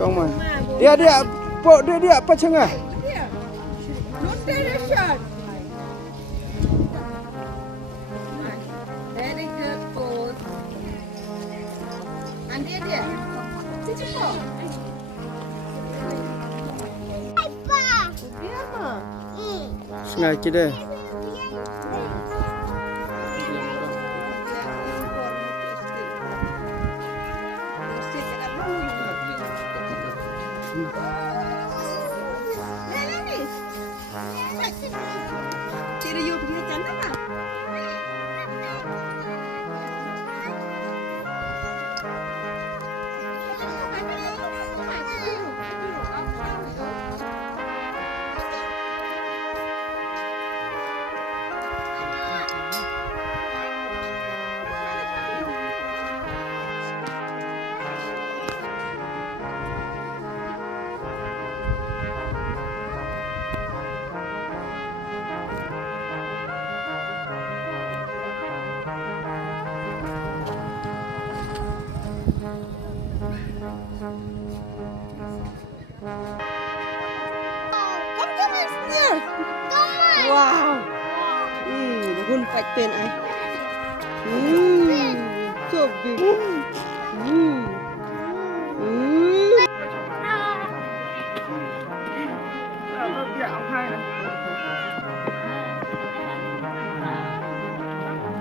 Kau mah. Dia pok dia apa cengah? Not direction. Very good food. And dia. Cici kok. Dia mah. Sengaja deh. Tira you punya channel lah. Wow. Hun phải tên ai? So big.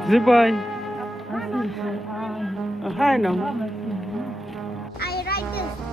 Zip boy. Hai nào. I like this.